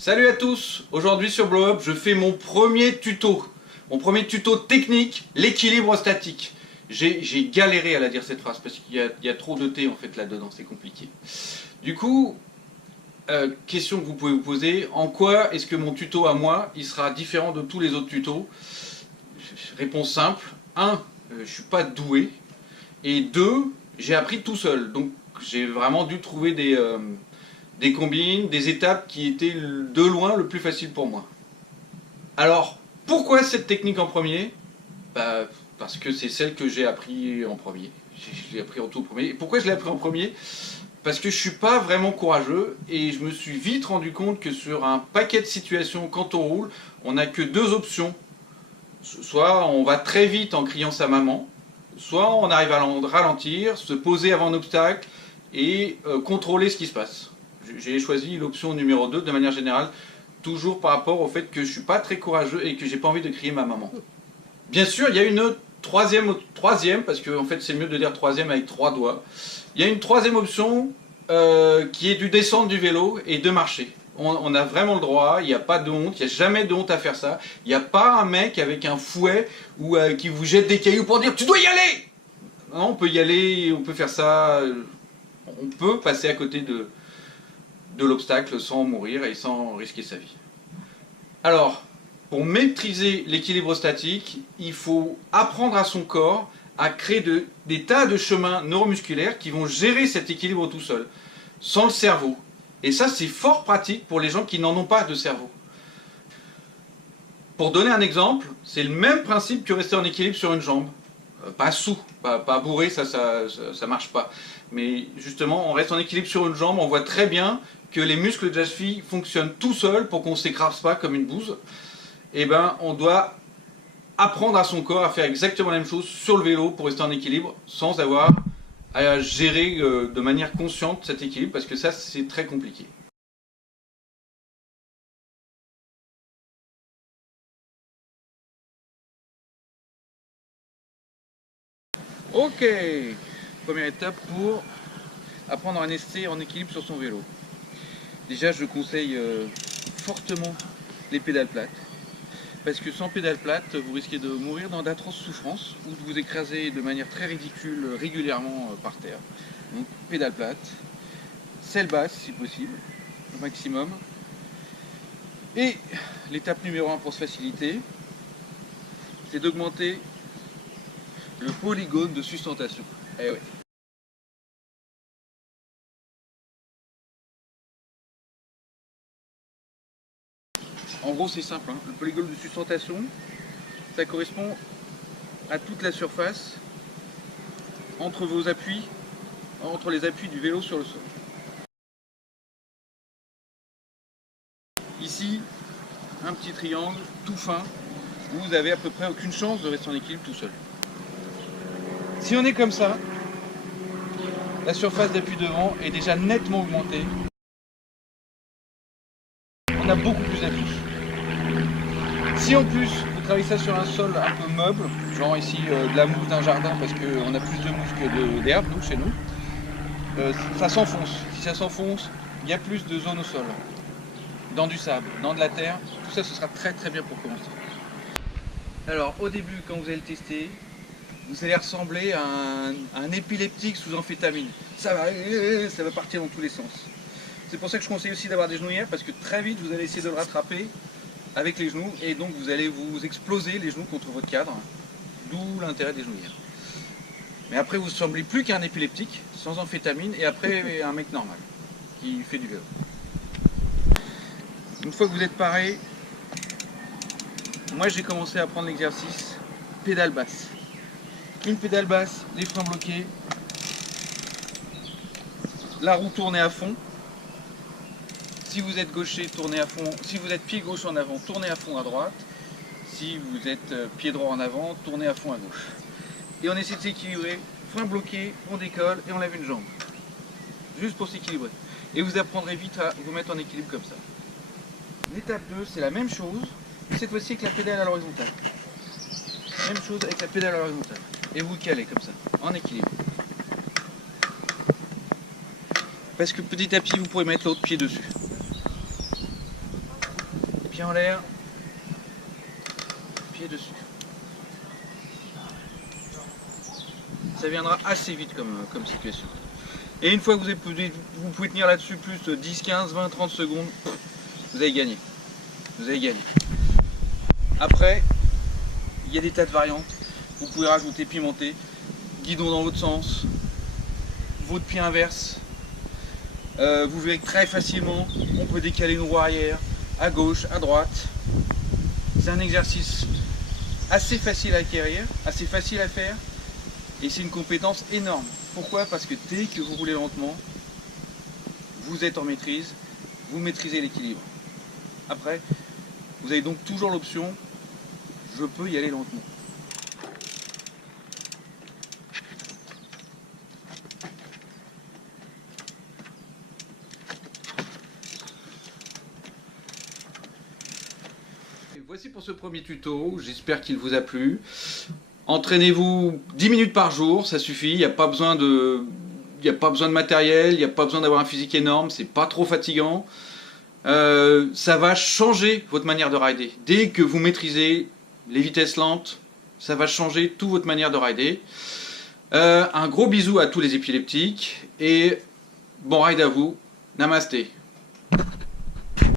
Salut à tous, aujourd'hui sur Blow Up je fais mon premier tuto technique, l'équilibre statique. J'ai galéré à la dire cette phrase parce qu'il y a trop de T en fait là-dedans, c'est compliqué. Du coup, question que vous pouvez vous poser, en quoi est-ce que mon tuto à moi, il sera différent de tous les autres tutos? Réponse simple, 1, je suis pas doué, et 2, j'ai appris tout seul, donc j'ai vraiment dû trouver des combines, des étapes qui étaient de loin le plus facile pour moi. Alors, pourquoi cette technique en premier? Parce que c'est celle que j'ai appris en premier. Je l'ai appris en tout premier. Et pourquoi je l'ai appris en premier? Parce que je suis pas vraiment courageux et je me suis vite rendu compte que sur un paquet de situations, quand on roule, on n'a que deux options. Soit on va très vite en criant sa maman, soit on arrive à ralentir, se poser avant un obstacle et contrôler ce qui se passe. J'ai choisi l'option numéro 2 de manière générale, toujours par rapport au fait que je ne suis pas très courageux et que j'ai pas envie de crier ma maman. Bien sûr, il y a une troisième parce que en fait c'est mieux de dire troisième avec 3 doigts. Il y a une troisième option qui est du descendre du vélo et de marcher. On a vraiment le droit, il n'y a pas de honte, il n'y a jamais de honte à faire ça. Il n'y a pas un mec avec un fouet ou qui vous jette des cailloux pour dire tu dois y aller. Non, on peut y aller, on peut faire ça, on peut passer à côté de l'obstacle sans mourir et sans risquer sa vie. Alors, pour maîtriser l'équilibre statique, il faut apprendre à son corps à créer des tas de chemins neuromusculaires qui vont gérer cet équilibre tout seul, sans le cerveau. Et ça, c'est fort pratique pour les gens qui n'en ont pas de cerveau. Pour donner un exemple, c'est le même principe que rester en équilibre sur une jambe. Pas sous, pas bourré, ça marche pas. Mais justement, on reste en équilibre sur une jambe, on voit très bien que les muscles de la cheville fonctionnent tout seuls pour qu'on ne s'écrase pas comme une bouse. Et ben, on doit apprendre à son corps à faire exactement la même chose sur le vélo pour rester en équilibre sans avoir à gérer de manière consciente cet équilibre parce que ça, c'est très compliqué. Ok, première étape pour apprendre à rester en équilibre sur son vélo. Déjà, je conseille fortement les pédales plates. Parce que sans pédale plate, vous risquez de mourir dans d'atroces souffrances ou de vous écraser de manière très ridicule régulièrement par terre. Donc pédale plate, selle basse si possible, au maximum. Et l'étape numéro 1 pour se faciliter, c'est d'augmenter le polygone de sustentation. Eh ouais. En gros c'est simple, hein. Le polygone de sustentation, ça correspond à toute la surface entre vos appuis, entre les appuis du vélo sur le sol. Ici, un petit triangle tout fin, où vous avez à peu près aucune chance de rester en équilibre tout seul. Si on est comme ça, la surface d'appui devant est déjà nettement augmentée. On a beaucoup plus d'appui. Si en plus vous travaillez ça sur un sol un peu meuble, genre ici de la mousse d'un jardin parce qu'on a plus de mousse que d'herbe, nous, chez nous, ça s'enfonce. Si ça s'enfonce, il y a plus de zones au sol. Dans du sable, dans de la terre, tout ça ce sera très très bien pour commencer. Alors au début quand vous allez le tester, vous allez ressembler à un épileptique sous amphétamine. Ça va partir dans tous les sens. C'est pour ça que je conseille aussi d'avoir des genouillères parce que très vite vous allez essayer de le rattraper avec les genoux et donc vous allez vous exploser les genoux contre votre cadre, d'où l'intérêt des genouillères. Mais après vous ne semblez plus qu'un épileptique, sans amphétamine et après un mec normal qui fait du vélo. Une fois que vous êtes paré, moi j'ai commencé à prendre l'exercice pédale basse. Une pédale basse, les freins bloqués, la roue tournée à fond. Si vous êtes gaucher, tournez à fond. Si vous êtes pied gauche en avant, tournez à fond à droite. Si vous êtes pied droit en avant, tournez à fond à gauche. Et on essaie de s'équilibrer. Frein bloqué, on décolle et on lève une jambe. Juste pour s'équilibrer. Et vous apprendrez vite à vous mettre en équilibre comme ça. L'étape 2, c'est la même chose, cette fois-ci avec la pédale à l'horizontale. Même chose avec la pédale à l'horizontale. Et vous calez comme ça, en équilibre. Parce que petit à petit, vous pourrez mettre l'autre pied dessus. pied en l'air, pied dessus. Ça viendra assez vite comme situation. Et une fois que vous pouvez tenir là-dessus plus de 10, 15, 20, 30 secondes, vous avez gagné. Vous avez gagné. Après, il y a des tas de variantes. Vous pouvez rajouter pimenté, guidon dans l'autre sens, votre pied inverse. Vous verrez que très facilement, on peut décaler nos roues arrière, à gauche, à droite. C'est un exercice assez facile à acquérir, assez facile à faire, et c'est une compétence énorme. Pourquoi? Parce que dès que vous roulez lentement, vous êtes en maîtrise, vous maîtrisez l'équilibre. Après, vous avez donc toujours l'option, je peux y aller lentement. Et voici pour ce premier tuto, j'espère qu'il vous a plu. Entraînez-vous 10 minutes par jour, ça suffit, il n'y a pas besoin de matériel, il n'y a pas besoin d'avoir un physique énorme, c'est pas trop fatigant. Ça va changer votre manière de rider. Dès que vous maîtrisez les vitesses lentes, ça va changer toute votre manière de rider. Un gros bisou à tous les épileptiques et bon ride à vous. Namasté.